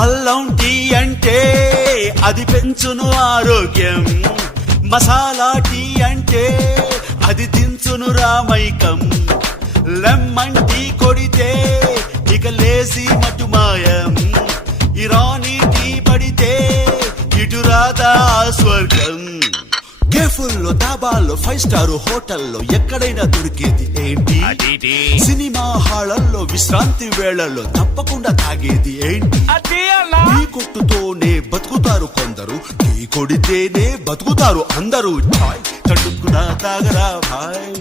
అల్లం టీ అంటే అది పెంచును ఆరోగ్యం. మసాలా టీ అంటే అది దించును రామైకం. లెమన్ టీ కొడితే ఇక లేసి మటుమాయం ఇరానీ టీ పడితే ఇటు రాదా స్వర్గం. కేఫుల్లో దాబాల్లో ఫైవ్ స్టార్ హోటల్లో ఎక్కడైనా దొరికేది ఏంటి? సినిమా హాళల్లో విశ్రాంతి వేళల్లో తప్పకుండా తాగేది ఏంటి? కొడితేనే బతుకుతారు అందరూ. ఛాయ్ చటుక్కున తాగరా భాయ్.